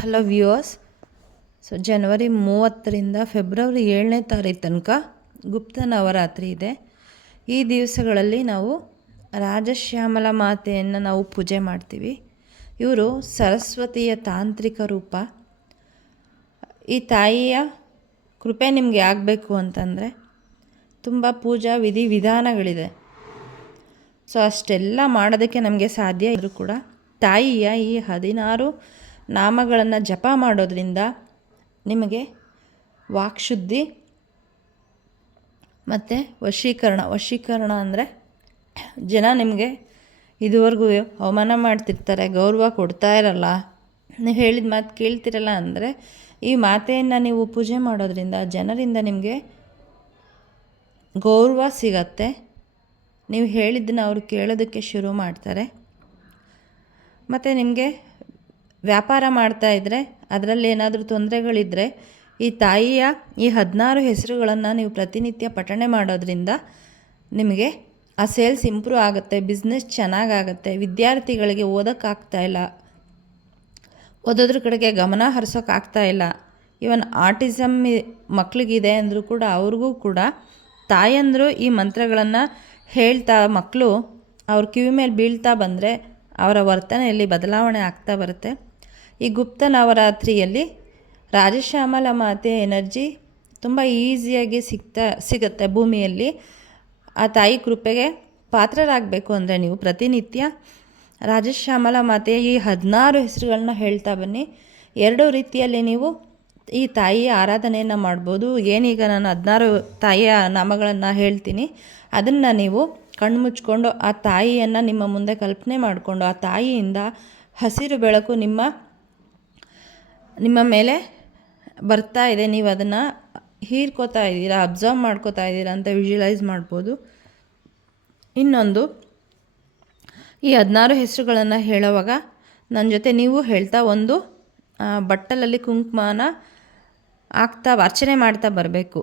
Hello viewers. ಜನವರಿ 30ರಿಂದ ಫೆಬ್ರವರಿ 7ನೇ ತಾರೀಕು ತನಕ ಗುಪ್ತ ನವರಾತ್ರಿ ಇದೆ. ಈ ದಿವಸಗಳಲ್ಲಿ ನಾವು ರಾಜಶ್ಯಾಮಲ ಮಾತೆಯನ್ನು ನಾವು ಪೂಜೆ ಮಾಡ್ತೀವಿ. ಇವರು ಸರಸ್ವತಿಯ ತಾಂತ್ರಿಕ ರೂಪ. ಈ ತಾಯಿಯ ಕೃಪೆ ನಿಮಗೆ ಆಗಬೇಕು ಅಂತಂದರೆ ತುಂಬ ಪೂಜಾ ವಿಧಾನಗಳಿದೆ. ಅಷ್ಟೆಲ್ಲ ಮಾಡೋದಕ್ಕೆ ನಮಗೆ ಸಾಧ್ಯ ಇದ್ದರೂ ಕೂಡ ತಾಯಿಯ ಈ 16 ನಾಮಗಳನ್ನು ಜಪ ಮಾಡೋದ್ರಿಂದ ನಿಮಗೆ ವಾಕ್ಶುದ್ಧಿ ಮತ್ತು ವಶೀಕರಣ ಅಂದರೆ ಜನ ನಿಮಗೆ ಇದುವರೆಗೂ ಅವಮಾನ ಮಾಡ್ತಿರ್ತಾರೆ, ಗೌರವ ಕೊಡ್ತಾ ಇರಲ್ಲ, ನೀವು ಹೇಳಿದ ಮಾತು ಕೇಳ್ತಿರಲ್ಲ ಅಂದರೆ ಈ ಮಾತೆಯನ್ನು ನೀವು ಪೂಜೆ ಮಾಡೋದ್ರಿಂದ ಜನರಿಂದ ನಿಮಗೆ ಗೌರವ ಸಿಗತ್ತೆ. ನೀವು ಹೇಳಿದ್ದನ್ನು ಅವರು ಕೇಳೋದಕ್ಕೆ ಶುರು ಮಾಡ್ತಾರೆ. ಮತ್ತು ನಿಮಗೆ ವ್ಯಾಪಾರ ಮಾಡ್ತಾಯಿದ್ರೆ ಅದರಲ್ಲಿ ಏನಾದರೂ ತೊಂದರೆಗಳಿದ್ದರೆ ಈ ತಾಯಿಯ ಈ 16 ಹೆಸರುಗಳನ್ನು ನೀವು ಪ್ರತಿನಿತ್ಯ ಪಠಣೆ ಮಾಡೋದ್ರಿಂದ ನಿಮಗೆ ಆ ಸೇಲ್ಸ್ ಇಂಪ್ರೂವ್ ಆಗುತ್ತೆ, ಬಿಸ್ನೆಸ್ ಚೆನ್ನಾಗಾಗುತ್ತೆ. ವಿದ್ಯಾರ್ಥಿಗಳಿಗೆ ಓದೋಕ್ಕಾಗ್ತಾಯಿಲ್ಲ, ಓದೋದ್ರ ಕಡೆಗೆ ಗಮನ ಹರಿಸೋಕ್ಕಾಗ್ತಾಯಿಲ್ಲ. ಈವನ್ ಆಟಿಸಮ್ ಮಕ್ಕಳಿಗಿದೆ ಅಂದರೂ ಕೂಡ ಅವ್ರಿಗೂ ಕೂಡ ತಾಯಂದರು ಈ ಮಂತ್ರಗಳನ್ನು ಹೇಳ್ತಾ ಮಕ್ಕಳು ಅವ್ರ ಕಿವಿ ಮೇಲೆ ಬೀಳ್ತಾ ಬಂದರೆ ಅವರ ವರ್ತನೆಯಲ್ಲಿ ಬದಲಾವಣೆ ಆಗ್ತಾ ಬರುತ್ತೆ. ಈ ಗುಪ್ತ ನವರಾತ್ರಿಯಲ್ಲಿ ರಾಜಶ್ಯಾಮಲ ಮಾತೆ ಎನರ್ಜಿ ತುಂಬ ಈಸಿಯಾಗಿ ಸಿಗುತ್ತೆ ಭೂಮಿಯಲ್ಲಿ. ಆ ತಾಯಿ ಕೃಪೆಗೆ ಪಾತ್ರರಾಗಬೇಕು ಅಂದರೆ ನೀವು ಪ್ರತಿನಿತ್ಯ ರಾಜಶ್ಯಾಮಲ ಮಾತೆಯ ಈ 16 ಹೆಸರುಗಳನ್ನ ಹೇಳ್ತಾ ಬನ್ನಿ. 2 ರೀತಿಯಲ್ಲಿ ನೀವು ಈ ತಾಯಿಯ ಆರಾಧನೆಯನ್ನು ಮಾಡ್ಬೋದು. ಏನೀಗ ನಾನು 16 ತಾಯಿಯ ನಾಮಗಳನ್ನು ಹೇಳ್ತೀನಿ, ಅದನ್ನು ನೀವು ಕಣ್ಮುಚ್ಕೊಂಡು ಆ ತಾಯಿಯನ್ನು ನಿಮ್ಮ ಮುಂದೆ ಕಲ್ಪನೆ ಮಾಡಿಕೊಂಡು ಆ ತಾಯಿಯಿಂದ ಹಸಿರು ಬೆಳಕು ನಿಮ್ಮ ಮೇಲೆ ಬರ್ತಾ ಇದೆ, ನೀವು ಅದನ್ನು ಹೀರ್ಕೋತಾ ಇದ್ದೀರಾ, ಅಬ್ಸರ್ವ್ ಮಾಡ್ಕೋತಾ ಇದ್ದೀರಾ ಅಂತ ವಿಜುವಲೈಸ್ ಮಾಡ್ಬೋದು. ಇನ್ನೊಂದು, ಈ 16 ಹೆಸರುಗಳನ್ನು ಹೇಳುವಾಗ ನನ್ನ ಜೊತೆ ನೀವು ಹೇಳ್ತಾ ಒಂದು ಬಟ್ಟಲಲ್ಲಿ ಕುಂಕುಮನ ಹಾಕ್ತಾ ಅರ್ಚನೆ ಮಾಡ್ತಾ ಬರಬೇಕು.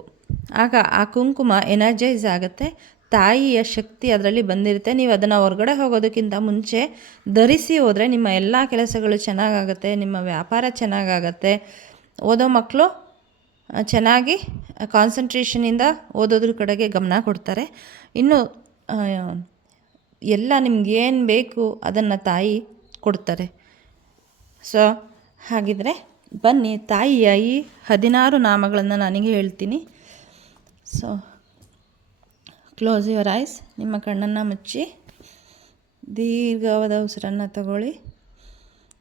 ಆಗ ಆ ಕುಂಕುಮ ಎನರ್ಜೈಸ್ ಆಗುತ್ತೆ, ತಾಯಿಯ ಶಕ್ತಿ ಅದರಲ್ಲಿ ಬಂದಿರುತ್ತೆ. ನೀವು ಅದನ್ನು ಹೊರಗಡೆ ಹೋಗೋದಕ್ಕಿಂತ ಮುಂಚೆ ಧರಿಸಿ ಹೋದರೆ ನಿಮ್ಮ ಎಲ್ಲ ಕೆಲಸಗಳು ಚೆನ್ನಾಗಾಗುತ್ತೆ, ನಿಮ್ಮ ವ್ಯಾಪಾರ ಚೆನ್ನಾಗಾಗತ್ತೆ, ಓದೋ ಮಕ್ಕಳು ಚೆನ್ನಾಗಿ ಕಾನ್ಸಂಟ್ರೇಷನಿಂದ ಓದೋದ್ರ ಕಡೆಗೆ ಗಮನ ಕೊಡ್ತಾರೆ. ಇನ್ನು ಎಲ್ಲ ನಿಮ್ಗೇನು ಬೇಕು ಅದನ್ನು ತಾಯಿ ಕೊಡ್ತಾರೆ. ಹಾಗಿದ್ರೆ ಬನ್ನಿ ತಾಯಿಯ ಈ 16 ನಾಮಗಳನ್ನು ನನಗೆ ಹೇಳ್ತೀನಿ. Close your eyes. ನಿಮ್ಮ ಕಣ್ಣನ್ನು ಮುಚ್ಚಿ ದೀರ್ಘವಾದ ಉಸಿರನ್ನು ತಗೊಳ್ಳಿ.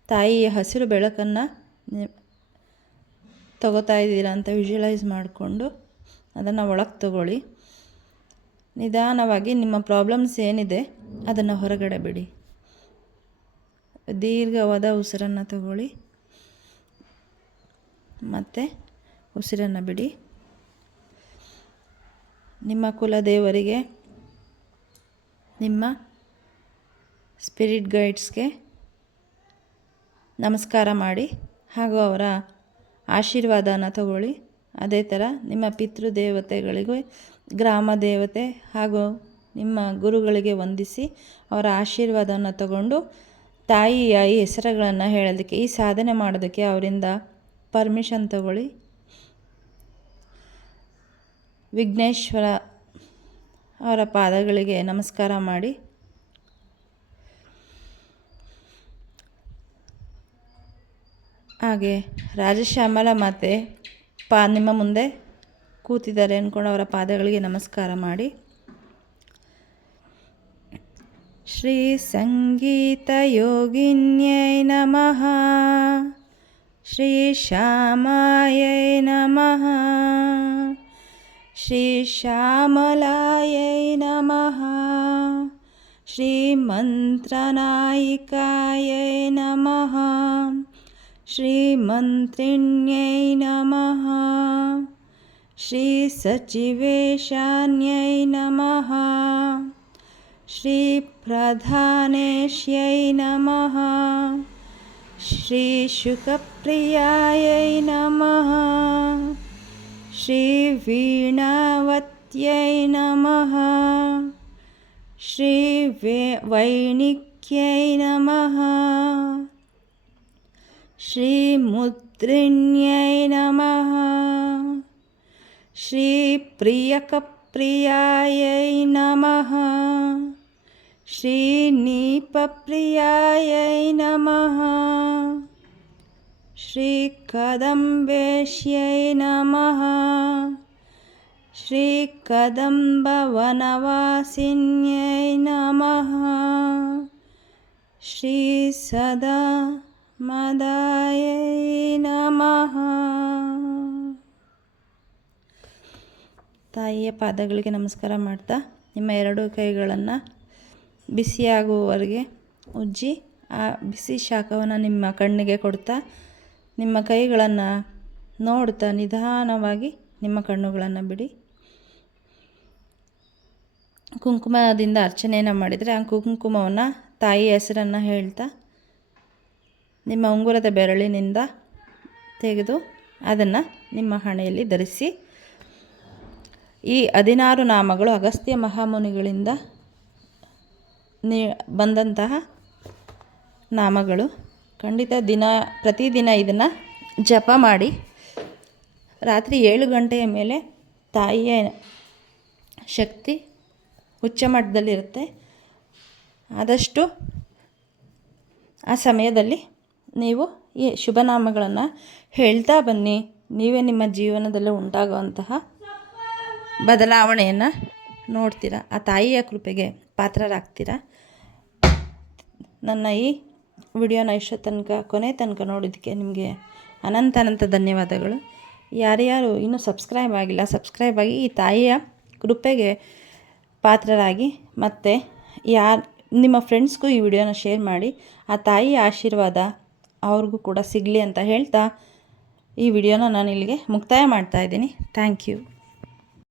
ತಾಯಿಯ ಹಸಿರು ಬೆಳಕನ್ನು ತಗೋತಾ ಇದ್ದೀರಾ ಅಂತ ವಿಜುವಲೈಸ್ ಮಾಡಿಕೊಂಡು ಅದನ್ನು ಒಳಗೆ ತಗೊಳ್ಳಿ. ನಿಧಾನವಾಗಿ ನಿಮ್ಮ ಪ್ರಾಬ್ಲಮ್ಸ್ ಏನಿದೆ ಅದನ್ನು ಹೊರಗಡೆ ಬಿಡಿ. ದೀರ್ಘವಾದ ಉಸಿರನ್ನು ತಗೊಳ್ಳಿ ಮತ್ತು ಉಸಿರನ್ನು ಬಿಡಿ. ನಿಮ್ಮ ಕುಲದೇವರಿಗೆ, ನಿಮ್ಮ ಸ್ಪಿರಿಟ್ ಗೈಡ್ಸ್ಗೆ ನಮಸ್ಕಾರ ಮಾಡಿ ಹಾಗೂ ಅವರ ಆಶೀರ್ವಾದನ ತಗೊಳ್ಳಿ. ಅದೇ ಥರ ನಿಮ್ಮ ಪಿತೃದೇವತೆಗಳಿಗೂ, ಗ್ರಾಮ ದೇವತೆ ಹಾಗೂ ನಿಮ್ಮ ಗುರುಗಳಿಗೆ ವಂದಿಸಿ ಅವರ ಆಶೀರ್ವಾದವನ್ನು ತಗೊಂಡು ತಾಯಿಯ ಈ ಹೆಸರುಗಳನ್ನು ಹೇಳೋದಕ್ಕೆ, ಈ ಸಾಧನೆ ಮಾಡೋದಕ್ಕೆ ಅವರಿಂದ ಪರ್ಮಿಷನ್ ತಗೊಳ್ಳಿ. ವಿಘ್ನೇಶ್ವರ ಅವರ ಪಾದಗಳಿಗೆ ನಮಸ್ಕಾರ ಮಾಡಿ ಹಾಗೆ ರಾಜಶ್ಯಾಮಲ ಮಾತೆ ನಿಮ್ಮ ಮುಂದೆ ಕೂತಿದ್ದಾರೆ ಅಂದ್ಕೊಂಡು ಅವರ ಪಾದಗಳಿಗೆ ನಮಸ್ಕಾರ ಮಾಡಿ. ಶ್ರೀ ಸಂಗೀತ ಯೋಗಿನ್ಯೈ ನಮಃ, ಶ್ರೀ ಶ್ಯಾಮಾಯೈ ನಮಃ, ಶ್ರೀ ಶ್ಯಾಮಲಾಯೈ ನಮಃ, ಶ್ರೀ ಮಂತ್ರನಾಯಿಕಾಯೈ ನಮಃ, ಶ್ರೀ ಮಂತ್ರಿಣ್ಯೈ ನಮಃ, ಶ್ರೀ ಸಚಿವೇಶಾನ್ಯೈ ನಮಃ, ಶ್ರೀ ಪ್ರಧಾನೇಶ್ಯೈ ನಮಃ, ಶ್ರೀ ಶುಕಪ್ರಿಯಾಯೈ ನಮಃ, ಶ್ರೀ ವೀಣಾವತ್ಯೈ ನಮಃ, ಶ್ರೀ ವೈಣಿಕ್ಯೈ ನಮಃ, श्रीमुद्रिण्यै नमः श्रीप्रियकप्रियायै नमः श्रीनीपप्रियायै नमः श्रीकदम्बेश्यै नमः श्रीकदम्बवनवासिन्यै नमः श्रीसदा मदायै नमः. ತಾಯಿಯ ಪಾದಗಳಿಗೆ ನಮಸ್ಕಾರ ಮಾಡ್ತಾ ನಿಮ್ಮ ಎರಡೂ ಕೈಗಳನ್ನು ಬಿಸಿಯಾಗುವವರೆಗೆ ಉಜ್ಜಿ ಆ ಬಿಸಿ ಶಾಖವನ್ನು ನಿಮ್ಮ ಕಣ್ಣಿಗೆ ಕೊಡ್ತಾ ನಿಮ್ಮ ಕೈಗಳನ್ನು ನೋಡ್ತಾ ನಿಧಾನವಾಗಿ ನಿಮ್ಮ ಕಣ್ಣುಗಳನ್ನು ಬಿಡಿ. ಕುಂಕುಮದಿಂದ ಅರ್ಚನೆಯನ್ನು ಮಾಡಿದರೆ ಆ ಕುಂಕುಮವನ್ನು ತಾಯಿಯ ಹೆಸರನ್ನು ಹೇಳ್ತಾ ನಿಮ್ಮ ಉಂಗುರದ ಬೆರಳಿನಿಂದ ತೆಗೆದು ಅದನ್ನು ನಿಮ್ಮ ಹಣೆಯಲ್ಲಿ ಧರಿಸಿ. ಈ 16 ನಾಮಗಳು ಅಗಸ್ತ್ಯ ಮಹಾಮುನಿಗಳಿಂದ ಬಂದಂತಹ ನಾಮಗಳು. ಖಂಡಿತ ಪ್ರತಿದಿನ ಇದನ್ನು ಜಪ ಮಾಡಿ. ರಾತ್ರಿ 7 ಗಂಟೆಯ ಮೇಲೆ ತಾಯಿಯ ಶಕ್ತಿ ಉಚ್ಚ ಮಟ್ಟದಲ್ಲಿರುತ್ತೆ. ಆದಷ್ಟು ಆ ಸಮಯದಲ್ಲಿ ನೀವು ಈ ಶುಭನಾಮಗಳನ್ನು ಹೇಳ್ತಾ ಬನ್ನಿ. ನೀವೇ ನಿಮ್ಮ ಜೀವನದಲ್ಲಿ ಉಂಟಾಗುವಂತಹ ಬದಲಾವಣೆಯನ್ನು ನೋಡ್ತೀರಾ. ಆ ತಾಯಿಯ ಕೃಪೆಗೆ ಪಾತ್ರರಾಗ್ತೀರಾ. ನನ್ನ ಈ ವಿಡಿಯೋನ ಕೊನೆ ತನಕ ನೋಡೋದಕ್ಕೆ ನಿಮಗೆ ಅನಂತ ಧನ್ಯವಾದಗಳು. ಯಾರ್ಯಾರು ಇನ್ನೂ ಸಬ್ಸ್ಕ್ರೈಬ್ ಆಗಿಲ್ಲ, ಸಬ್ಸ್ಕ್ರೈಬ್ ಆಗಿ ಈ ತಾಯಿಯ ಕೃಪೆಗೆ ಪಾತ್ರರಾಗಿ. ಮತ್ತು ನಿಮ್ಮ ಫ್ರೆಂಡ್ಸ್ಗೂ ಈ ವಿಡಿಯೋನ ಶೇರ್ ಮಾಡಿ. ಆ ತಾಯಿಯ ಆಶೀರ್ವಾದ ಅವ್ರಿಗೂ ಕೂಡ ಸಿಗಲಿ ಅಂತ ಹೇಳ್ತಾ ಈ ವಿಡಿಯೋನ ನಾನು ಇಲ್ಲಿಗೆ ಮುಕ್ತಾಯ ಮಾಡ್ತಾಯಿದ್ದೀನಿ. Thank you.